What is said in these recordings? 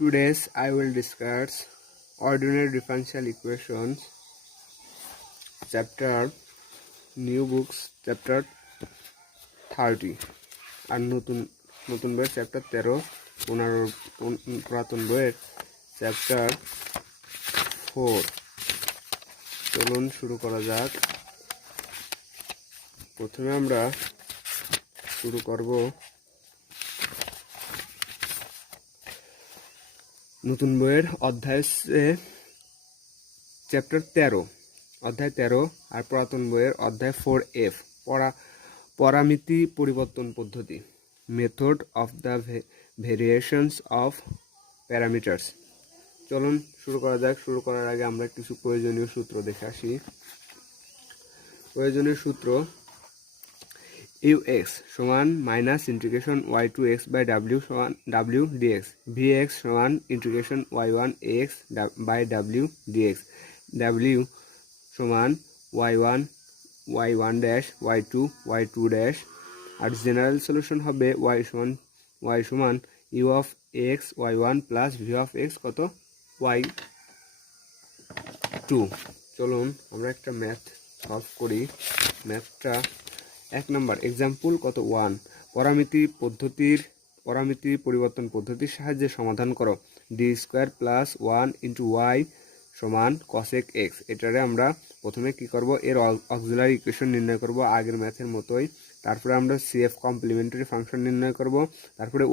Today I will discuss ordinary differential equations chapter new books chapter 30 আর নতুন বইয়ের chapter 13 পুরাতন বইয়ের চ্যাপ্টার 4। চলুন শুরু করা যাক। প্রথমে আমরা শুরু করব নতুন বইয়ের অধ্যায় চ্যাপ্টার 13 অধ্যায় 13 আর পুরাতন বইয়ের অধ্যায় 4F পরামিতি পরিবর্তন পদ্ধতি, method of the variations of parameters. চলুন শুরু করা যাক। শুরু করার আগে আমরা কিছু প্রয়োজনীয় সূত্র দেখে আসি। প্রয়োজনীয় সূত্র: ux সমান minus integration y2x by w সমান w dx, vx সমান ইন্টিগ্রেশন y1x বাই w dx, w সমান y1 ড্যাশ y2 ড্যাশ। আর জেনারেল সলিউশন হবে y সমান u of x y1 plus v of x কত y2। চলুন আমরা একটা ম্যাথ সলভ করি। ম্যাথটা 1 নম্বর এক্সাম্পল কত 1, পরামিতি পরিবর্তন পদ্ধতির সাহায্যে সমাধান করো। D square plus 1 into y সমান কসেক এক্স। এটারে আমরা প্রথমে কি করব, এর অক্সিলারি ইকুয়েশন নির্ণয় করব আগের ম্যাথের মতোই। তারপরে আমরা সিএফ কমপ্লিমেন্টারি ফাংশন নির্ণয় করব। তারপরে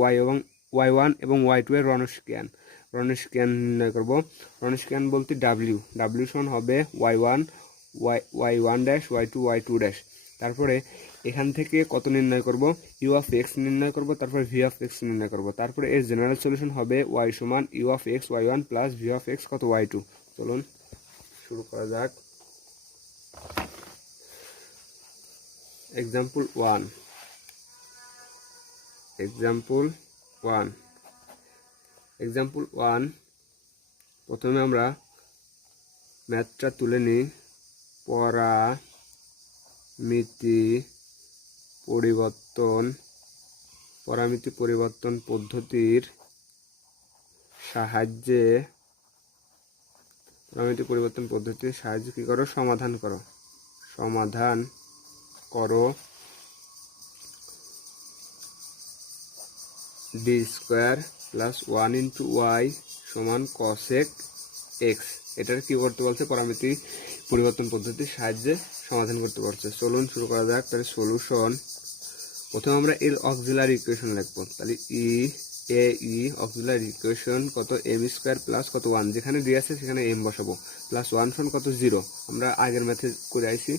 y1 এবং y2 এর রনস্কিয়ান নির্ণয় করব। রনস্কিয়ান বলতে w সমান হবে y1 ড্যাশ y2 ড্যাশ। তারপরে এখান থেকে কত নির্ণয় করব, ইউ অফ এক্স নির্ণয় করব, তারপরে ভি অফ এক্স নির্ণয় করব। তারপরে এর জেনারেল সলিউশন হবে y সমান u of x y1 plus v of x কত y2। চলুন শুরু করা যাক। এক্সাম্পল 1 প্রথমে আমরা ম্যাথটা তুলে নিই। পরামিতি পরিবর্তন পদ্ধতির সাহায্যে কি করো, সমাধান করো D square plus 1 into y সমান কসেক এক্স। এটার কি করতে বলছে, পরামিতি পরিবর্তন পদ্ধতির সাহায্যে সমাধান করতে পারছে। চলুন শুরু করা যাক। তাহলে সলিউশন, প্রথমে আমরা এর অক্সিলারি ইকুয়েশন লিখবো। তাহলে ই অক্সিলারি ইকুয়েশন কত এম স্কোয়ার প্লাস কত 1, যেখানে ডি আছে সেখানে এম বসাবো, প্লাস 1 সমান কত 0। আমরা আগের ম্যাথে করে আইছি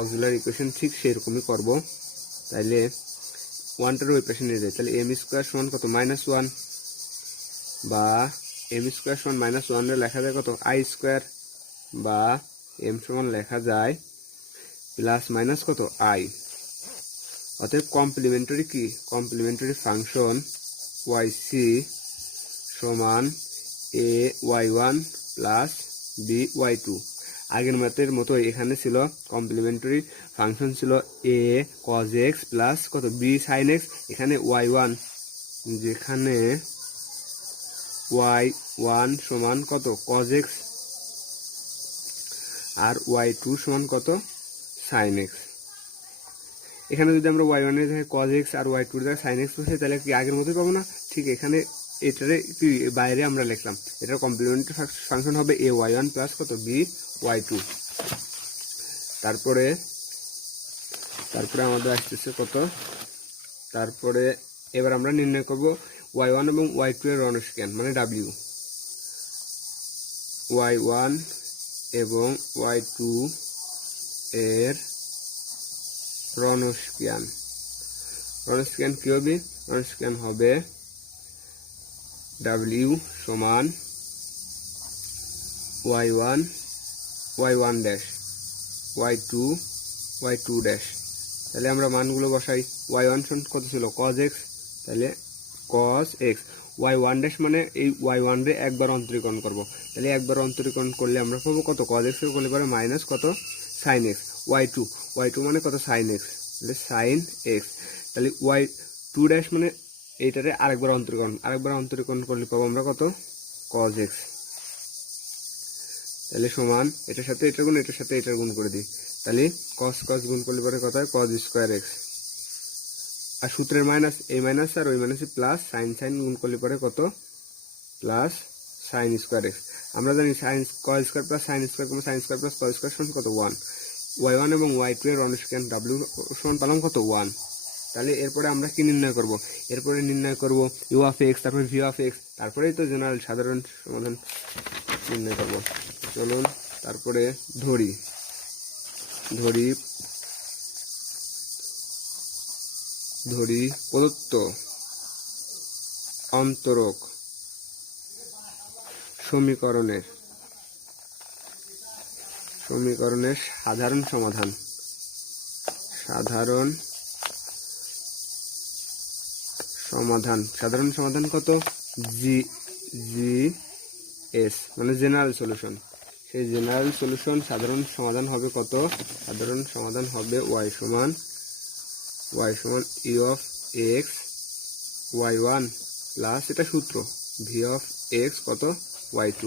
অক্সিলারি ইকুয়েশন, ঠিক সেরকমই করব। তাইলে 1টার ওই পাশে নিয়ে যাই। তাহলে এম স্কোয়ার সমান কত -1, বা এম স্কোয়ার সমান -1 লেখা যায় কত আই স্কোয়ার, বা এম সমান লেখা যায় প্লাস মাইনাস কত আই। অতএব কমপ্লিমেন্টারি ফাংশন yc সমান a y1 plus b y2। আগের ম্যাথের মতো এখানে ছিল কমপ্লিমেন্টারি ফাংশন ছিল a cos x প্লাস কত b sin x। এখানে y1, যেখানে y1 সমান কত cos x আর y2 সমান কত sin x। এখানে যদি আমরা y1 এর জায়গায় cos x আর y2 এর জায়গায় sin x বসাই, তাহলে কি আগের মতোই পাবো না? ঠিক এখানে এটারে কি বাইরে আমরা লিখলাম, এটার কমপ্লিমেন্টারি ফাংশন হবে a y1 প্লাস কত b y2। তারপরে আমাদের আসতেছে কত, তারপরে এবার আমরা নির্ণয় করব y1 এবং y2 এর রনস্কিয়ান মানে w। y1 এবং y2 এর রনস্কিয়ান কি হবে? রনস্কিয়ান হবে w সমান y1 ড্যাশ y2 ড্যাশ। তাহলে আমরা মানগুলো বসাই। y1 সমান কত ছিল cos x, তাহলে cos x। y1 ড্যাশ মানে এই y1 রে একবার অন্তরীকরণ করব। তাহলে একবার অন্তরীকরণ করলে আমরা পাবো কত cos x করলে পরে মাইনাস কত sin x। y2 মানে কত sin x, তাহলে sin x। তাহলে y2 ড্যাশ মানে এইটারে আরেকবার অন্তরীকরণ করলে পাবো আমরা কত cos x। তাহলে সমান এটার সাথে এটার গুণ, এটার সাথে এটার গুণ করে দিই, তাহলে cos গুণ করলে পরে কত হয় cos স্কোয়ার x। আর সূত্রের মাইনাস, এই মাইনাস আর ওই মাইনাসে প্লাস, সাইন গুণ করলে পরে কত প্লাস সাইন স্কোয়ার x। আমরা জানি sine cos square plus sine square sine square plus cos square সমান কত 1। y1 এবং y2 এর অনুষ্কান w সমান পেলাম কত 1। তাহলে এরপরে আমরা কি নির্ণয় করব, এরপরে নির্ণয় করব u অফ x, তারপরে v অফ x, তারপরেই তো জেনারেল সাধারণ সমাধান নির্ণয় করব। চলুন তারপরে ধরি প্রদত্ত অন্তরক সমীকরণের সাধারণ সমাধান কত GS মানে জেনারেল সলিউশন। সেই জেনারেল সলিউশন সাধারণ সমাধান হবে কত, সাধারণ সমাধান হবে y সমান e of x y1 plus এটা সূত্র v অফ x কত y2,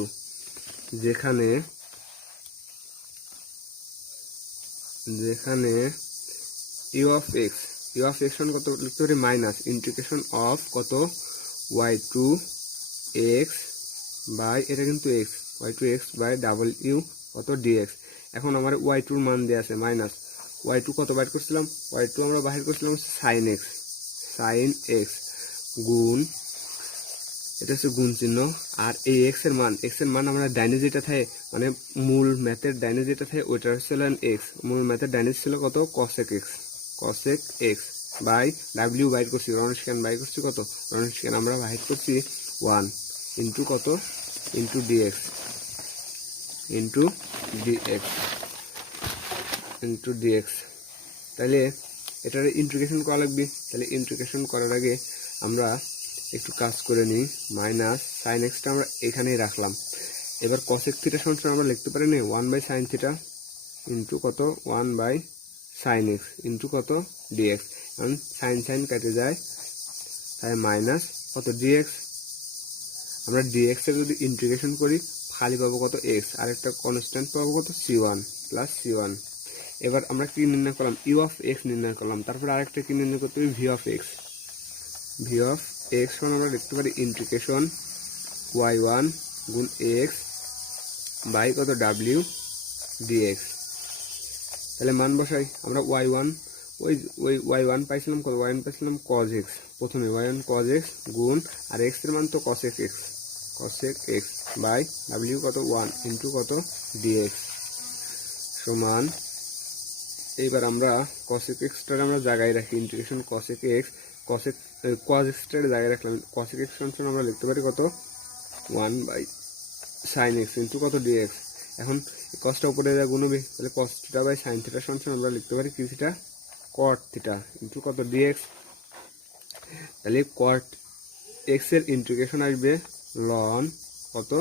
যেখানে u অফ x সমান কত লিখতে পারি মাইনাস ইন্টিগ্রেশন অফ কত y2 x বাই এটা কিন্তু x y2 x by w কত dx। এখন আমার y2 এর মান দেয়া আছে মাইনাস y2 কত বাইর করছিলাম, y2 আমরা বাহির করছিলাম sin x গুণ এটা হচ্ছে গুণ চিহ্ন, আর এই x এর মান আমরা ডাইনে যেটা থাকে মানে মূল ম্যাথের ডাইনে যেটা থাকে ওইটা হচ্ছিল x, মূল ম্যাথের ডাইনে ছিল কত cosec x বাই w বাইর করছি, রনস্ক্যান বাইর করছি কত, রনস্ক্যান আমরা বাইর করছি 1 ইন্টু কত ইন্টু dx তাহলে এটার ইন্টিগ্রেশন করা লাগবে। তাহলে ইন্টিগ্রেশন করার আগে আমরা একটু কাজ করে নিই, মাইনাস সাইন এক্সটা আমরা এখানেই রাখলাম। এবার cosec থিটা সমান আমরা লিখতে পারি না 1 বাই সাইন থিটা ইন্টু কত 1 বাই সাইন এক্স ইন্টু কত dx। কারণ সাইন কেটে যায়, তাই মাইনাস কত dx। আমরা dx এর যদি ইন্টিগ্রেশন করি খালি পাবো কত x, আর একটা কনস্ট্যান্ট পাবো কত c1 প্লাস c1। এবার আমরা কি নির্ণয় করলাম u অফ x নির্ণয় করলাম, তারপর আরেকটা কি নির্ণয় করতে হবে v অফ x সমান আমরা লিখতে পারি ইন্টিগ্রেশন y1 গুণ x বাই কত w dx। তাহলে মান বসাই আমরা y1 ওই y1 পাইছিলাম কত, y1 পাইছিলাম cos x, প্রথমে y1 cos x গুণ আর x এর মান তো cosec x বাই w কত 1 ইন্টু কত dx সমান। এইবার আমরা cosec x টার আমরা জায়গায় রাখি integration cosec x cos x টার জায়গায় রাখলাম, cosec x সমান আমরা লিখতে পারি কত 1 বাই sin x ইন্টু কত dx। এখন cosটা উপরে যা গুণ হবে, তাহলে cos theta by sin theta সমান আমরা লিখতে পারি কি থিটা cot থিটা ইন্টু কত dx। তাহলে cot x এর ইন্টিগ্রেশন আসবে ln কত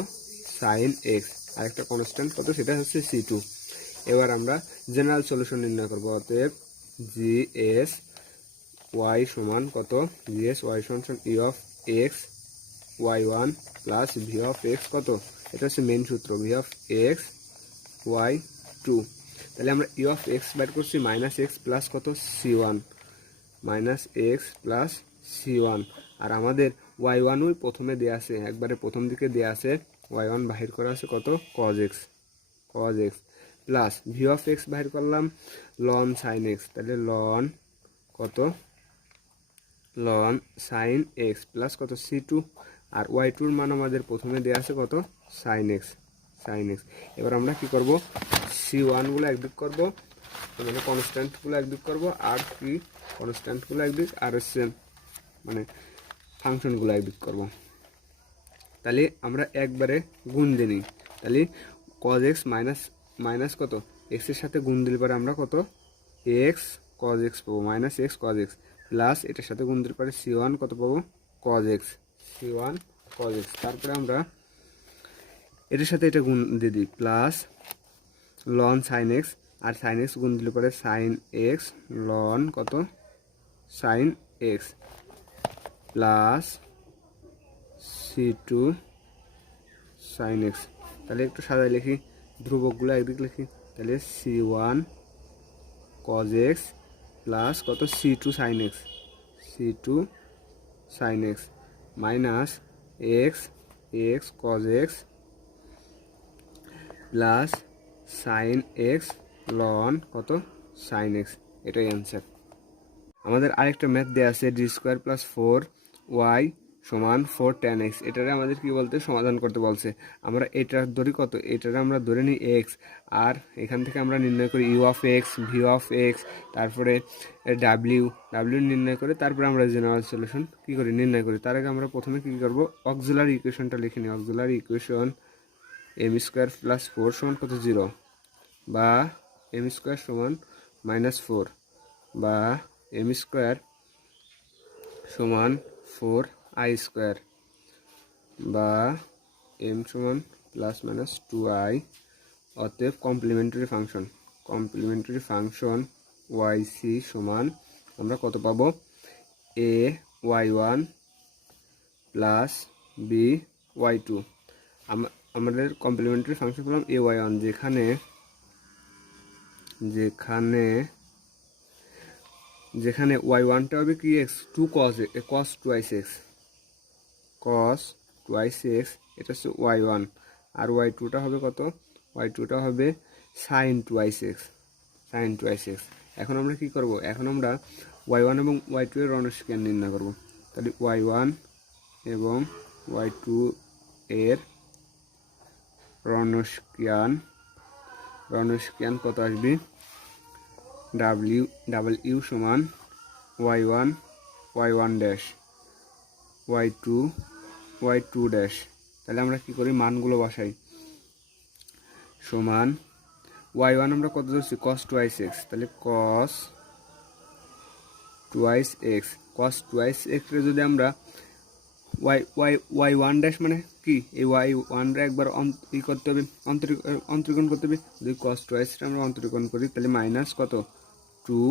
sin x, আর একটা কনস্ট্যান্ট কত সেটা হচ্ছে c2। এবার আমরা জেনারেল সলিউশন নির্ণয় করব, অতএব GS y সমান কত GS y সমান e of x y1 plus v of x কত, এটা হচ্ছে মেইন সূত্র v অফ x y2। তাহলে আমরা e অফ x বের করছি মাইনাস x প্লাস কত c1 minus x plus c1, আর আমাদের y1 ওই প্রথমে দেয়া আছে, একবারে প্রথম দিকে দেয়া আছে y1 বাহির করা আছে কত cos x plus v of x বাহির করলাম ln sin x, তাহলে ln কত ln sin x প্লাস কত c2, আর y2 এর মান আমাদের প্রথমে দেয়া আছে কত sin x। এবার আমরা কি করব c1 গুলো একদিক করব, মানে কনস্ট্যান্ট গুলো একদিক করব, আর কি কনস্ট্যান্ট গুলো একদিক আর হচ্ছে মানে ফাংশন গুলো একদিক করব। তাহলে আমরা একবারে গুণ দিয়ে নিই, তাহলে cos x মাইনাস কত x এর সাথে গুণ দিলে পরে আমরা কত x cos x পাবো, minus x cos x plus এটার সাথে গুণ দিলে পরে c1 কত পাবো cos x তারপরে আমরা এটার সাথে এটা গুণ দিয়ে দিই প্লাস ln sin x, আর sin x গুণ দিলে পরে sin x ln কত sin x plus c2 sin x। তাহলে একটু সাজায় লিখি, ধ্রুবকগুলো একদিক লিখি। তাহলে c1 cos x প্লাস কত c2 sin x, c2 sin x minus x cos x plus sin x ln কত sin x। এটাই অ্যান্সার। আমাদের আরেকটা ম্যাথ দেওয়া আছে ডি স্কোয়ার প্লাস 4y সমান 4 tan x। এটারে আমাদের কি বলতে সমাধান করতে বলছে। আমরা এটার ধরি কত, এটারে আমরা ধরে নিই x, আর এখান থেকে আমরা নির্ণয় করি u of x, v of x, তারপরে ডাব্লিউ নির্ণয় করে তারপরে আমরা জেনারেল সলিউশন কী করি নির্ণয় করি। তার আগে আমরা প্রথমে কী করবো, অক্সিলারি ইকুয়েশনটা লিখে নিই। Auxiliary equation M square plus 4 সমান কত 0, বা এম স্কোয়ার সমান -4, বা এম স্কোয়ার সমান 4i স্কোয়ার, বা এম সমান +-2i। অতএব কমপ্লিমেন্টারি ফাংশন yc সমান আমরা কত পাবো, a y1 plus b y2। আমাদের কমপ্লিমেন্টারি ফাংশন পেলাম a y1, যেখানে y1টা হবে কি x, 2 cos 2x, cos 2x, এটা হচ্ছে y1, আর y2টা হবে কত, y2টা হবে sin 2x। এখন আমরা কি করব, এখন আমরা y1 এবং y2 এর রণস্কেয়ান নির্ণয় করব। তাহলে y1 এবং y2 এর রণস্কেয়ান কত আসবে, w সমান y1 ড্যাশ, y2 ড্যাশ। তাহলে আমরা কি করি, মানগুলো বসাই। সমান y1 আমরা কত ধরছি, cos 2x, তাহলে cos 2x এর যদি আমরা y1 ড্যাশ মানে কি, এই y1 রে একবার ই করতে হবে, অন্তরীকরণ করতে হবে। যদি cos 2x আমরা অন্তরীকরণ করি তাহলে মাইনাস কত 2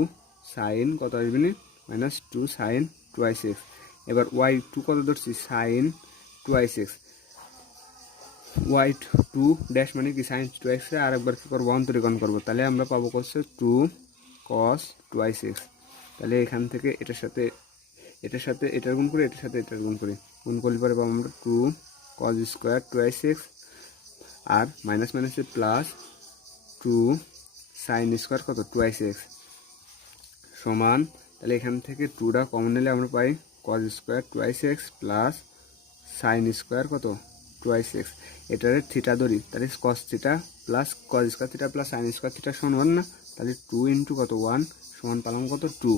sin কত আসবে না, -2 sin 2x। এবার y2 কত ধরছি, sin 2x, y2 ড্যাশ মানে কি sin 2x, আর একবার কি করবো, অন্তরীকরণ করবো। তাহলে আমরা পাবো করছে 2 cos 2x। তাহলে এখান থেকে এটার সাথে এটার গুণ করি, এটার সাথে এটার গুণ করি, গুণ করলে পরে পাবো আমরা 2 cos স্কোয়ার 2x, আর মাইনাস মাইনাসে প্লাস 2 sin স্কোয়ার কত 2x সমান। তাহলে এখান থেকে 2টা কমন নিলে আমরা পাই cos square 2x plus sin square কত 2x। এটারে থিটা ধরি, তাহলে cos theta plus cos square theta plus sin square theta সমান না, তাহলে 2 × কত 1 সমান পেলাম কত 2।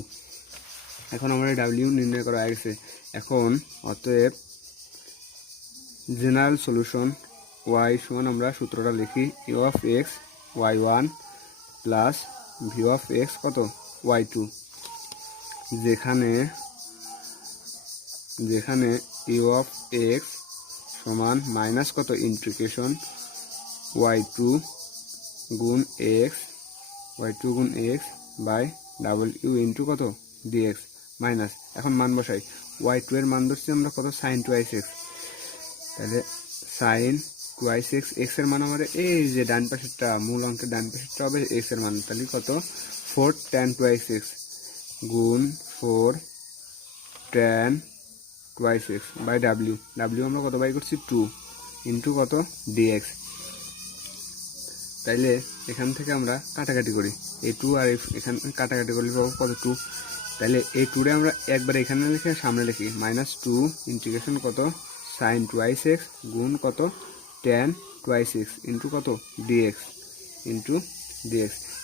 এখন আমরা ডাব্লিউ নির্ণয় করা হয়ে গেছে। এখন অতএব জেনারেল সলিউশন y সমান আমরা সূত্রটা লিখি, u of x y1 plus v of x কত y2, যেখানে ইউ অফ এক্স সমান মাইনাস কত ইন্টিগ্রেশন y2 গুণ এক্স বাই ডাব্লিউ ইন্টু কত dx মাইনাস। এখন মান বসাই, y2 এর মান ধরছি আমরা কত sin 2x, তাহলে sin 2x, x এর মান আমাদের এই যে ডান পাশেরটা, মূল অঙ্কের ডান পাশেরটা হবে x এর মান, তাহলে কত 4 tan 2x গুণ 4 tan 2x বাই ডাব্লিউ আমরা কত বাই করছি 2 ইন্টু কত dx। তাইলে এখান থেকে আমরা কাটাকাটি করি, এই 2 আর এখানে কাটাকাটি করলে পাবো কত 2। তাহলে এই 2 রে আমরা একবার এখানে লিখে সামনে লিখি, -2 ইন্টিগ্রেশন কত sin 2x গুণ কত tan 2x ইন্টু কত dx।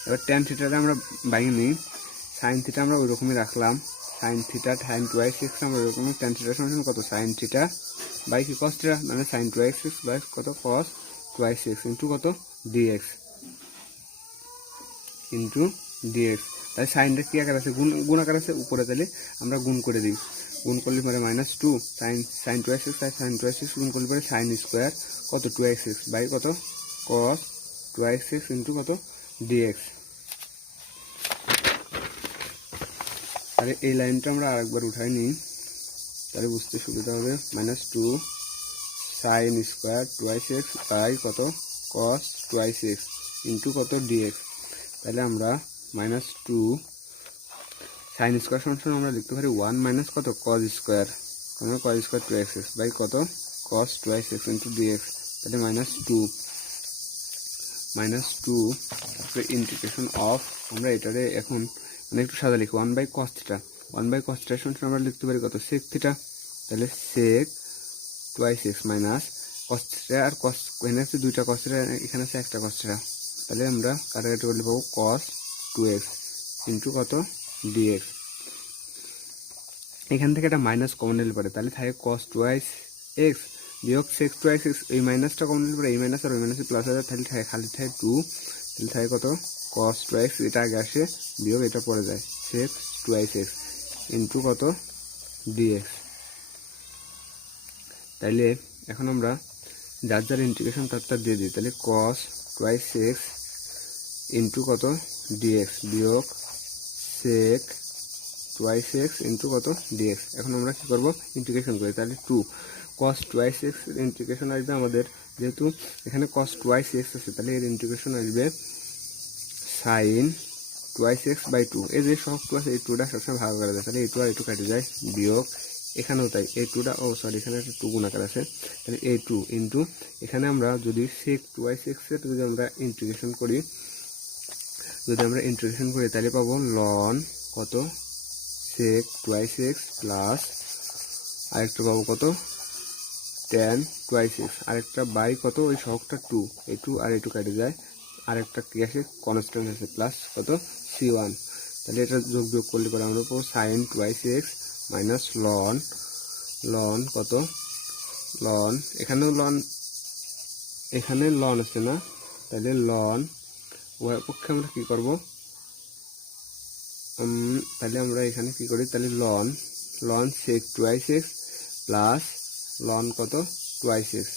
এবার tan থিটাটা আমরা বাইরে নিই, sin থিটা আমরা ওই রকমই রাখলাম, sin থিটা tan 2x আমরা ওই রকমই, tan থিটার সমান কত sin থিটা বাই কি cos থিটা, মানে sin 2x বাই কত cos 2x ইন্টু কত dx। তাহলে সাইনটা কি আকার আছে, গুণ আকার আছে উপরে, তাহলে আমরা গুণ করে দিই, গুণ করলে পরে -2 sin 2x তাই sin 2x গুণ করলে পরে sin স্কোয়ার কত 2x বাই কত cos 2x ইন্টু কত dx। তাহলে এই লাইনটা আমরা আরেকবার উঠাই নিই, তাহলে বুঝতে সুবিধা হবে। -2 sine square twice x by কত কস টুয়াইস এক্স ইন্টু কত ডিএক্স। তাহলে আমরা -2 সাইন স্কোয়ার সমান আমরা লিখতে পারি 1 মাইনাস কত কস স্কোয়ার, আমরা cos square twice x by কত cos twice x into dx. তাহলে -2 তারপরে ইন্টিগ্রেশন অফ, আমরা এটারে এখন মানে একটু সাদা লিখি 1 by cos theta. 1 by cos theta সমান আমরা লিখতে পারি কত সেক থিটা। তাহলে sec twice x minus cos theta আর কস, এখানে আছে দুইটা কস থিটা, এখানে আছে একটা কস থিটা। তাহলে আমরা কাটাকাটি করলে পাবো কস 2x ইন্টু কত ডিএক্স। এখান থেকে একটা মাইনাস কমন নিলে পারে, তাহলে থাকে কস টুয়াইস এক্স বিয়োগ সেক টুয়াইস এক্স। এই মাইনাসটা কমন নিলে পারে, এই মাইনাস আর ওই মাইনাসে প্লাস হয়ে যায়, তাহলে থাকে খালি থাকে 2। তাহলে থাকে কত কস টুয়াইস, এটা আগে আসে বিয়োগ এটা পরে যায় সেক টুয়াইস এক্স ইন্টু কত ডিএক্স। তাইলে এখন আমরা যার যার ইন্টিগ্রেশন তার দিয়ে দিই। তাহলে কস টুয়াইস এক্স ইন্টু কত ডিএক্স বিয়োগ সেক টুয়াইস এক্স ইন্টু কত ডিএক্স। এখন আমরা কী করবো ইন্টিগ্রেশন করি। তাহলে 2 কস টুয়াইস এক্স ইন্টিগ্রেশন আসবে আমাদের, যেহেতু এখানে কস টুয়াইস এক্স আছে তাহলে এর ইন্টিগ্রেশন আসবে সাইন টুয়াইস এক্স বাই 2। এই যে সব 2 আছে, এই 2টা সবসময় ভাগ করা যায়, তাহলে এই 2 আর এই 2 কেটে যায় বিয়োগ এখানেও তাই এই 2টা, এখানে একটা 2 গুণাকার আছে, তাহলে এই 2 ইন্টু এখানে আমরা যদি সেক টুয়াইস এক্সের যদি আমরা ইন্টিগ্রেশন করি তাহলে পাবো লন কত সেক টুয়াইস এক্স প্লাস আরেকটা পাবো কত ট্যান টুয়াইস এক্স, আরেকটা বাই কত ওই সহগটা 2, এই 2 আর এই 2 কেটে যায়, আরেকটা কি আছে কনস্ট্যান্ট আছে প্লাস কত c1। তাহলে এটা যোগ বিয়োগ করলে পরে আমরা পাবো sine twice x minus loan কত লন, এখানেও লন, এখানে লন আছে না, তাহলে লন উভয় পক্ষে আমরা কি করব, তাহলে আমরা এখানে কি করি, তাহলে লন সেক টুয়াইস এক্স প্লাস লন কত টুয়াইস এক্স,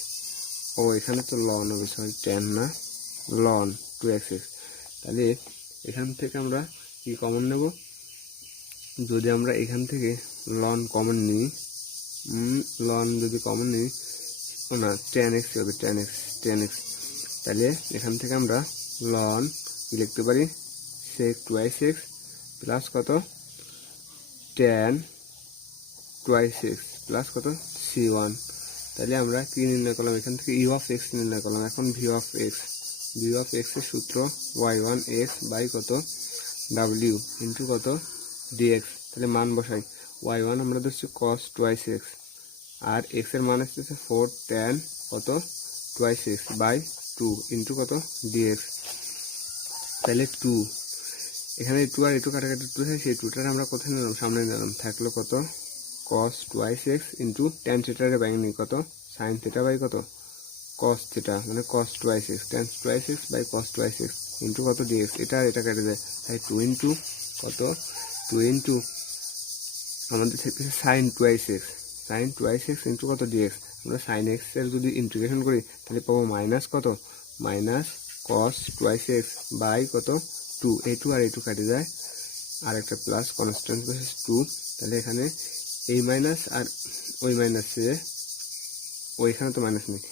ও এখানে তো লন হবে সরি টেন না, লন 2x। তাহলে এখান থেকে আমরা কি কমন নেব, যদি আমরা এখান থেকে লন কমন নিই, লন যদি কমন নিই না 10x হবে 10x। তাহলে এখান থেকে আমরা লন লিখতে পারি সেক টুয়াইস এক্স প্লাস কত ট্যান টুয়াইস এক্স প্লাস কত c1। তাহলে আমরা কি নির্ণয় করলাম, এখান থেকে ইউ অফ এক্স নির্ণয় করলাম। এখন ভি অফ এক্স এর সূত্র y1 x বাই কত w ইন্টু কত dx। তাহলে মান বসাই, y1 আমরা ধরছি cos টুয়াইস এক্স আর x এর মান আসতেছে 4 tan কত টুয়াইস এক্স বাই 2 ইন্টু কত dx। তাহলে 2 এখানে 2 আর 2 কাটাকাটি 2 হয়, সেই 2টার আমরা কোথায় নিলাম সামনে নিলাম, থাকলো কত cos twice x into tan থিটারে বাইনি কত সাইন থিটা বাই কত cos থিটা, মানে cos twice x tan twice x by cos twice x into কত dx। এটা আর এটা কেটে যায়, তাই 2 ইন্টু কত 2 ইন্টু আমাদের থাকতেছে সাইন টুয়াইস এক্স ইন্টু কত dx। আমরা সাইন এক্স এর যদি ইন্টিগ্রেশন করি তাহলে পাবো মাইনাস কত minus cos twice x by কত 2, এই 2 আর এই 2 কেটে যায়, আর একটা প্লাস কনস্ট্যান্ট বেসিস 2। তাহলে এখানে এই মাইনাস আর ওই মাইনাসে ওইখানে তো মাইনাস নেই,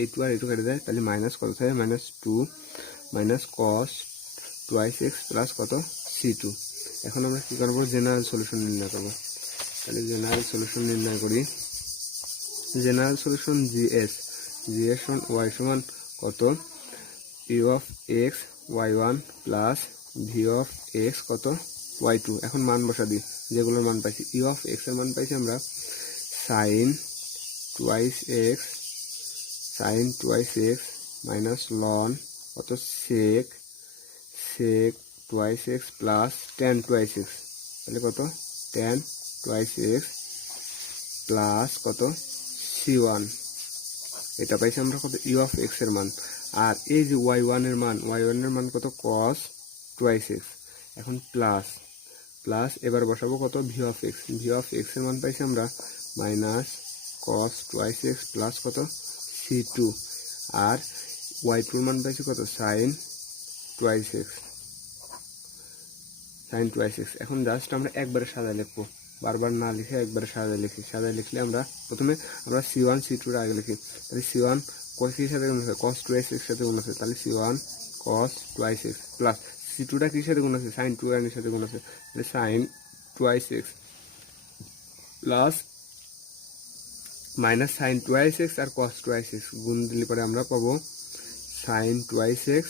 এই 2 আর এই 2 কেটে যায়, তাহলে মাইনাস কত থাকে -2 minus cos twice x plus কত c2। এখন আমরা কি করবো জেনারেল সলিউশন নির্ণয় করবো। তাহলে জেনারেল সলিউশন নির্ণয় করি, জেনারেল সলিউশন জিএস সমান y সমান কত u of x y1 plus v of x কত y2। এখন মান বসা দিই, যেগুলোর মান পাইছি ইউ অফ এক্স এর মান পাইছি আমরা sine twice x minus loan কত sec twice x plus tan twice x, তাহলে কত ট্যান টুয়াইস এক্স প্লাস কত c1। এটা পাইছি আমরা কত ইউ অফ এক্স এর মান, আর এই যে y1 এর মান কত cos টুয়াইস এক্স। এখন প্লাস এবার বসাবো কত ভি অফ এক্স এর মান পাইছি আমরা minus cos twice x plus কত c2, আর y2 এর মান পাইছি কত সাইন টুয়াইস এক্স। এখন জাস্ট আমরা একবারে সাদা লিখবো, বারবার না লিখে একবারে সাজায় লিখি। সাজায় লিখলে আমরা প্রথমে আমরা C1 C2 এর আগে লিখি। তাহলে C1 cos এর সাথে গুণ আছে, cos 2x এর সাথে গুণ আছে, তাহলে C1 cos 2x প্লাস C2টা কির সাথে গুণ আছে, sin 2n এর সাথে গুণ আছে, তাহলে sin 2x plus minus sin 2x আর cos 2x গুণ দিলে পরে আমরা পাবো sin 2x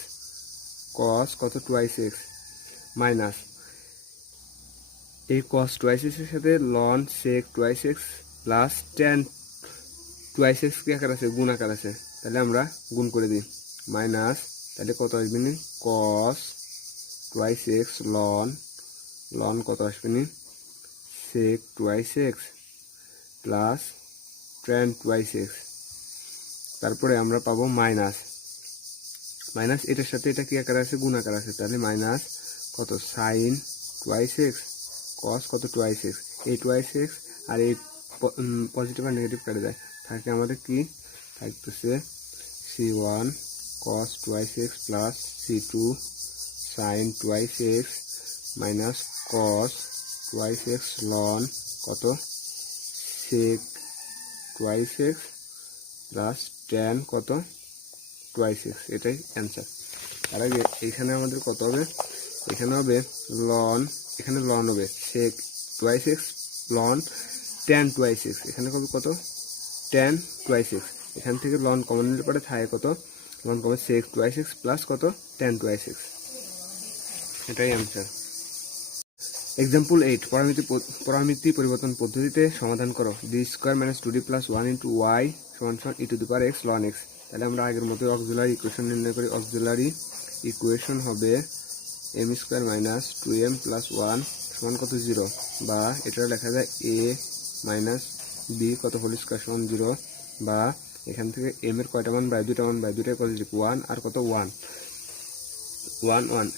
cos কত 2x মাইনাস এই cos 2x এর সাথে ln sec 2x plus tan 2x কি আকার আছে, গুণ আকার আছে, তাহলে আমরা গুণ করে দিই মাইনাস, তাহলে কত আসবে নি cos 2x ln কত আসবে নি sec 2x plus tan 2x, তারপরে আমরা পাবো মাইনাস এটার সাথে এটা কি আকার আছে, গুণ আকার আছে, তাহলে মাইনাস কত sin 2x cos কত 2x, এই 2x আর এই পজিটিভ আর নেগেটিভ কেটে যায়, থাকে আমাদের কি থাকতেছে C1 cos 2x plus C2 sin 2x minus cos 2x ln কত sec 2x প্লাস tan কত 2x, এটাই অ্যান্সার। তার আগে এখানে আমাদের কত হবে, এখানে হবে ln, এখানে ln হবে sec 2x ln tan 2x, এখানে হবে কত tan 2x, এখান থেকে ln কমন নিলে পরে থাকে কত ln common sec 2x plus কত tan 2x, এটাই অ্যান্সার। এক্সাম্পল 8, পরামিতি পরিবর্তন পদ্ধতিতে সমাধান করো। d² - 2d + 1 * y = e⁻x ln x। তাহলে আমরা আগের মতো অক্সিলারি ইকুয়েশন নির্ণয় করি। অক্সিলারি ইকুয়েশন হবে m² - 2m + 1 = কত 0, বা এটা লেখা যায় a - b কত হোল স্কয়ার = 0, বা এখান থেকে m এর কয়টা মান বাই দুটা মান বাই দুটাই পজিটিভ 1 আর কত 1 1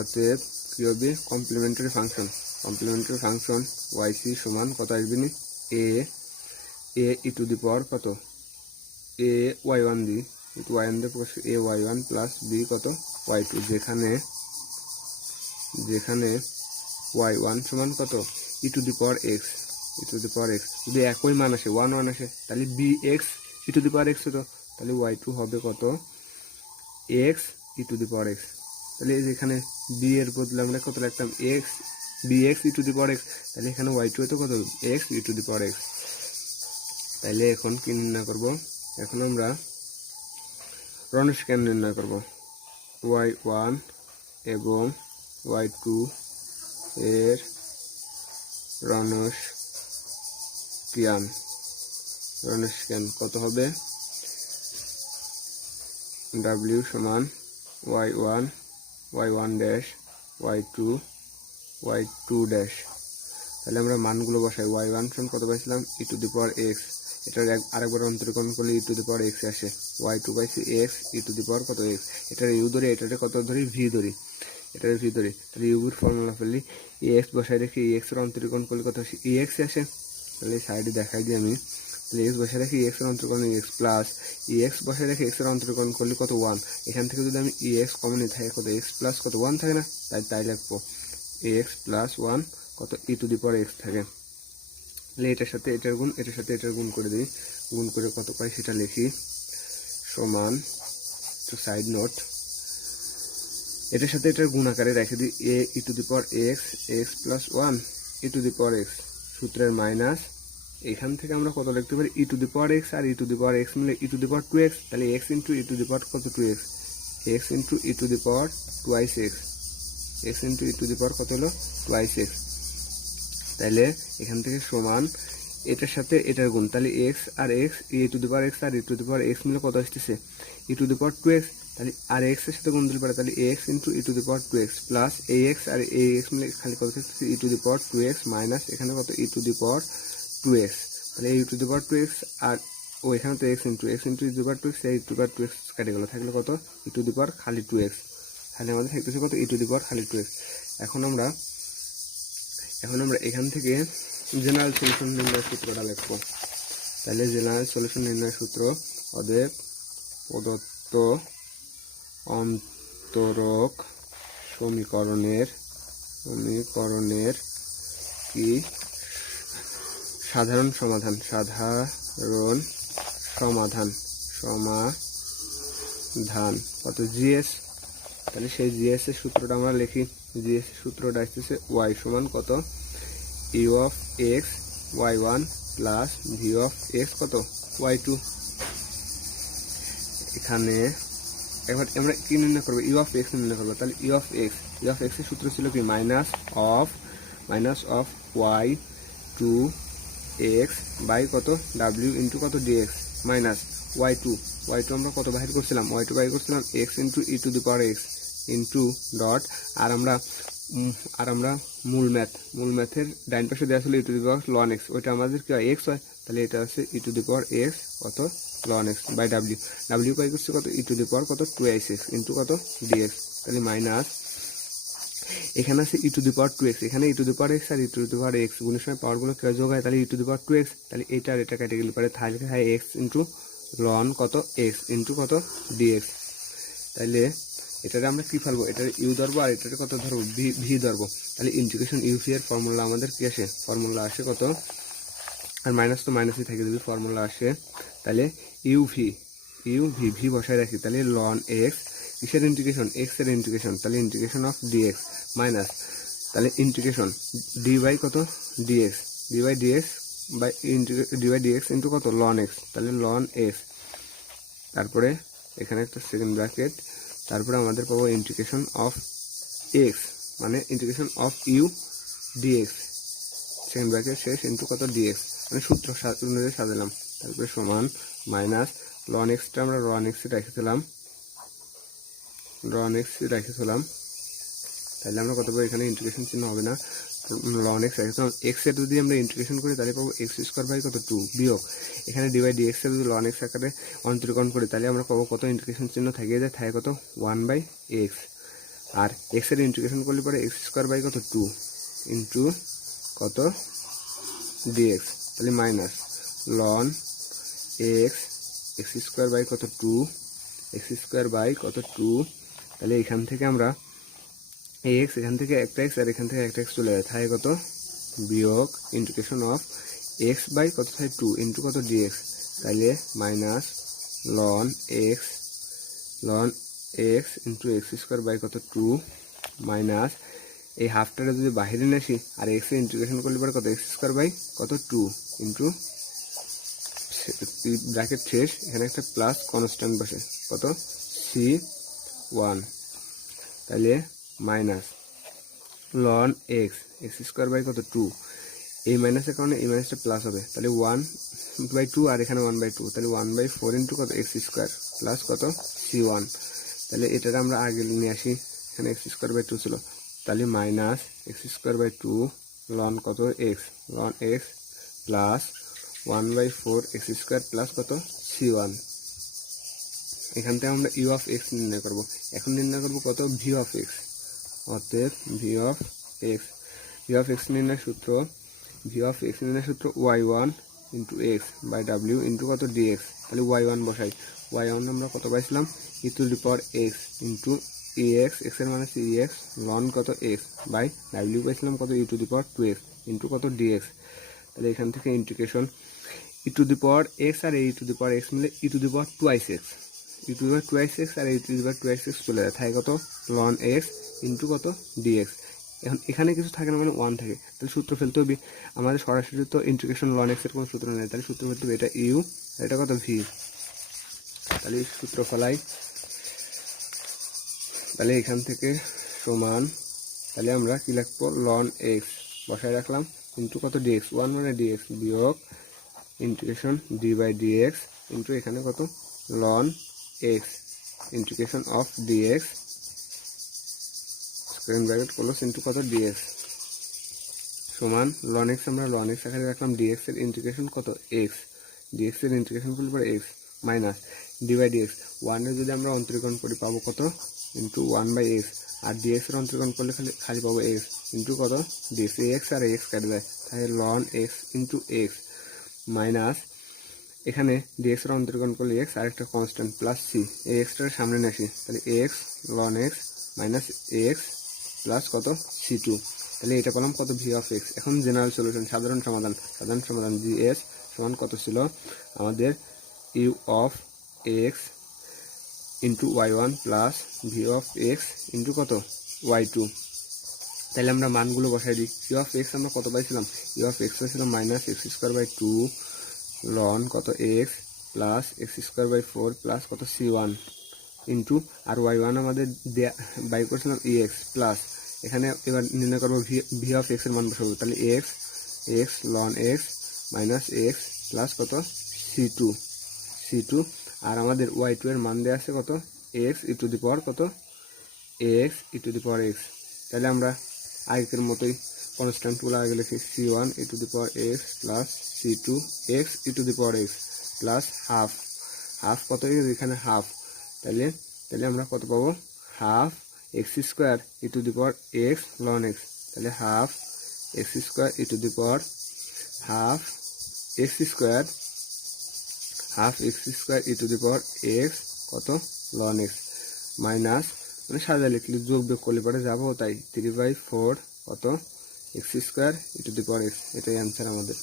অতএব কি হবে কমপ্লিমেন্টারি ফাংশন yc সমান কত আসবে নি a e⁻ কত a y1 দি y1 দিয়ে প্রকাশ a y1 প্লাস b কত y2, যেখানে y1 সমান কত e⁻x যদি একই মান আসে 1 1 আসে তাহলে bx e⁻x হতো, তাহলে y2 হবে কত x e⁻x। তাহলে যেখানে b এর বদলে আমরা কত লিখতাম bx e⁻x, তাহলে এখানে y2 হতো কত x e⁻x। তাহলে এখন কি নির্ণয় করব, এখন আমরা রনস্ক্যান নির্ণয় করব। y1 এবং y2 এর রনস্ক্যান কত হবে, w সমান y1 ড্যাশ y2 ড্যাশ। তাহলে আমরা মানগুলো বসাই, y1 সমান কত পাইছিলাম e⁻x, এটার আরেকবার অন্তরীকরণ করলে e⁻x আসে, y2 পাইছি x কত x, এটার u ধরি, এটার কত ধরি v ধরি, তাহলে u এর ফর্মুলা ফেললি ex বসাই রেখে ex এর অন্তরীকরণ করলে কত আসে ex আসে। তাহলে সাইডে দেখাই দিই আমি, তাহলে x বসাই রেখে ex এর অন্তরীকরণ x প্লাস ex বসাই রেখে x এর অন্তরীকরণ করলে কত 1, এখান থেকে যদি আমি ex কমন নিই থাকে কত x প্লাস কত 1 থাকে না, তাই লিখবো x প্লাস 1 কত e⁻x থাকে। তাহলে এটার সাথে এটার গুণ করে দিই, গুণ করে কত পাই সেটা লিখি, সমান তো সাইড নোট এটার সাথে এটার গুণ আকারে রেখে দিই a e⁻x প্লাস 1 e⁻x সূত্রের মাইনাস, এখান থেকে আমরা কত লিখতে পারি e⁻x আর e⁻x মিলে e⁻2x, তাহলে x ইন্টু e⁻ কত 2x, x into e⁻2x, x into e⁻ কত হলো 2x। তাহলে এখান থেকে সমান এটার সাথে এটার গুণ, তাহলে x আর x e⁻x আর e⁻x মিলে কত আসতেছে e⁻2x, তাহলে আর x এর সাথে গুণ দিলে পারে, তাহলে x into e⁻2x plus ax আর ax মিলে খালি কত থাকতেছে e⁻2x মাইনাস এখানে কত e⁻2x, তাহলে e⁻2x আর ও এখানে তো x ইন্টু e⁻2x e⁻2x কেটে গেল, থাকলে কত খালি 2x, তাহলে আমাদের থাকতেছে কত খালি 2x। এখন আমরা এখান থেকে জেনারেল সলিউশন নির্ণয় সূত্রটা লিখবো। তাহলে জেনারেল সলিউশন নির্ণয় সূত্র, অতএব প্রদত্ত অন্তরক সমীকরণের সমীকরণের কি সাধারণ সমাধান কত জিএস। তাহলে সেই জিএস এর সূত্রটা আমরা লিখি। জিএস এর সূত্রটা আসতেছে ওয়াই সমান কত u of x y one plus v of x কত ওয়াই টু। এখানে এবার আমরা কি নির্ণয় করবো, ইউ অফ এক্স নির্ণয় করবো। তাহলে ইউ অফ এক্স এর সূত্র ছিল কি minus of y two x by কত ডাব্লিউ ইন্টু কত ডিএক্স মাইনাস ওয়াই টু আমরা কত বাহির করছিলাম, ওয়াই টু বাহির করছিলাম x into e to the power x into dot আর আমরা মূল ম্যাথের ডাইন পাশে দেওয়া ছিল ই টু দি পাওয়ার লন এক্স, ওইটা আমাদের কি হয় এক্স হয়। তাহলে এটা হচ্ছে e to the power x কত loan x by W by করছে কত ই টু দি পাওয়ার কত টু এক্স ইন্টু কত ডিএক্স। তাহলে মাইনাস এখানে আছে e to the power two x, এখানে e to the power x আর e to the power x গুণের সময় পাওয়ারগুলো কেউ যোগ হয়, তাহলে e to the power two x. তাহলে এটা আর এটা কেটে গেলে পারে তাহলে হয় এক্স ইন্টু লন কত এক্স ইন্টু কত ডিএক্স। তাহলে এটারে আমরা কি ফেলবো, এটার ইউ ধরবো আর এটারে কত ধরবো ভি ধরবো। তাহলে ইন্টিগ্রেশন ইউভি এর ফর্মুলা আমাদের কি আসে, ফর্মুলা আসে কত আর মাইনাস তো মাইনাসই থাকে যদি ফর্মুলা আসে। তাহলে ইউভি ভি বসায় রাখি। তাহলে লন এক্স কিসের ইন্টিগ্রেশন, এক্স এর ইন্টিগ্রেশন, তাহলে ইন্টিগ্রেশন অফ ডিএক্স মাইনাস তাহলে ইন্টিগ্রেশন ডি বাই কত dx D by dx into কত লন এক্স, তাহলে লন এক্স। তারপরে এখানে একটা সেকেন্ড ব্র্যাকেট, তারপরে আমাদের পাবো ইন্টিগ্রেশন অফ এক্স মানে integration of u dx second bracket শেষ ইন্টু কত ডিএক্স মানে সূত্র অনুযায়ী সাজালাম। তারপরে সমান মাইনাস লন এক্সটা আমরা লন এক্স রেখেছিলাম তাহলে আমরা কত পাবো, এখানে ইন্টিগ্রেশন চিহ্ন হবে না, লন এক্স রেখেছিলাম। এক্স এর যদি আমরা ইন্টিগ্রেশন করি তাহলে পাবো এক্স স্কোয়ার বাই কত টু বিয়োগ এখানে ডি বাই ডিএক্স এর যদি লন এক্স আকারে অন্তরীকরণ করি তাহলে আমরা পাবো কত ইন্টিগ্রেশন চিহ্ন থাকিয়ে যায় থাকে কত ওয়ান বাই এক্স, আর এক্স এর ইন্টিগ্রেশন করলে পরে এক্স স্কোয়ার বাই কত টু ইন্টু কত ডিএক্স, তাহলে minus ln x square by কত টু তাহলে এখান থেকে আমরা এক্স এখান থেকে একটা এক্স আর এখান থেকে একটা এক্স চলে যায় থাকে কত বিয়োগ ইন্টিগ্রেশন অফ এক্স বাই কত থাকে টু ইন্টু কত ডিএক্স, তাহলে minus ln x into x square by কত টু মাইনাস এই হাফটারে যদি বাহিরে নিয়ে আসি আর এক্স এর ইন্টিগ্রেশন করলে পরে কত এক্স স্কোয়ার বাই কত টু ইন্টু ব্র্যাকেট শেষ এখানে একটা প্লাস কনস্ট্যান্ট বসে কত সি ওয়ান, তাহলে minus ln x square by কত টু, এই মাইনাসের কারণে এই মাইনাসটা প্লাস হবে, তাহলে 1/2 আর এখানে 1/2 তাহলে 1/4 ইন্টু কত এক্স স্কোয়ার প্লাস কত c1। তাহলে এটার আমরা আগে নিয়ে আসি, এখানে এক্স স্কোয়ার বাই টু ছিল, তাহলে minus x square by two ln কত x plus 1/4 x square plus কত c1। এখান থেকে আমরা ইউ অফ এক্স নির্ণয় করবো। এখন নির্ণয় করবো কত ভি অফ এক্স, অতএব ভি অফ এক্স নির্ণয় সূত্র y1 into x by W into কত ডিএক্স। তাহলে y1 বসাই, y1 আমরা কত পাইছিলাম e to the power x into x এর মানে এক্স লন কত এক্স বাই ডাব্লিউ পাইছিলাম কত e to the power two x into কত ডিএক্স। তাহলে এখান থেকে integration e to the power x আর e to the power x মিলে ই to the power twice x আর e to the power twice x চলে যায় থাকে কত লন এক্স ইন্টু কত ডিএক্স। এখন এখানে কিছু থাকে না মানে ওয়ান থাকে, তাহলে সূত্র ফেলতে হবে আমাদের সরাসরি তো ইন্টিগ্রেশন লন এক্স এর কোনো সূত্র নেই, তাহলে সূত্র ফেলতে হবে এটা ইউ এটা কত ভি। তাহলে সূত্র ফেলাই, তাহলে এখান থেকে সমান তাহলে আমরা কি লিখবো লন এক্স বসায় রাখলাম ইন্টু কত ডিএক্স, ওয়ান মানে ডিএক্স বিয়োগ integration D by dx into এখানে কত loan x integration of dx square bracket close into কত ডিএক্স সমান লন এক্স আমরা লন এক্স আকারে রাখলাম ডিএক্স এর ইন্টিগ্রেশন কত এক্স এর ইন্টিগ্রেশন করলে পরে x minus D by dx ওয়ানের যদি আমরা অন্তরীকরণ করি পাবো কত ইন্টু ওয়ান বাই এক্স আর ডিএক্স এর অন্তরীকরণ করলে খালি পাবো এক্স ইন্টু কত ডিএক্স, এক্স আর এক্স কাটে যায় তাহলে ln x into x minus এখানে ডিএক্স এর অন্তরীকরণ করলে এক্স আর একটা কনস্ট্যান্ট প্লাস সি, এই এক্সটার সামনে নিয়ে আসি তাহলে x ln x minus x plus কত c2। তাহলে এটা পেলাম কত ভি অফ এক্স। এখন জেনারেল সলিউশন, সাধারণ সমাধান জিএস সমান কত ছিল আমাদের u of x into y1 plus v of x into কত y2। তাহলে আমরা মানগুলো বসাই দিই। ইউ অফ এক্স আমরা কত পাইছিলাম, ইউ অফ এক্স পাইছিলাম minus x square by 2 ln কত x plus x square by 4 plus কত c1 ইন্টু আর y1 আমাদের বাই করছিলাম এক্স প্লাস এখানে এবার নির্ণয় করবো ভি অফ এক্স এর মান বসাবো। তাহলে x ln x minus x plus কত c2 আর আমাদের y2 এর মান দেওয়া আছে কত x e to the power কত x e to the power x. তাহলে আমরা আগের মতোই কনস্ট্যান্টগুলো আগে লিখি c1 e to the power x plus c2 x e to the power x plus half কত এখানে হাফ। তাহলে আমরা কত পাবো half x square e to the power x ln x. তাহলে half x square e to the power half x square e to the power x কত loan x minus মানে সাজা লিখলে যোগ বিয়োগ করলে পরে যাবো তাই 3/4 কত x square e to the power x. এটাই অ্যান্সার আমাদের।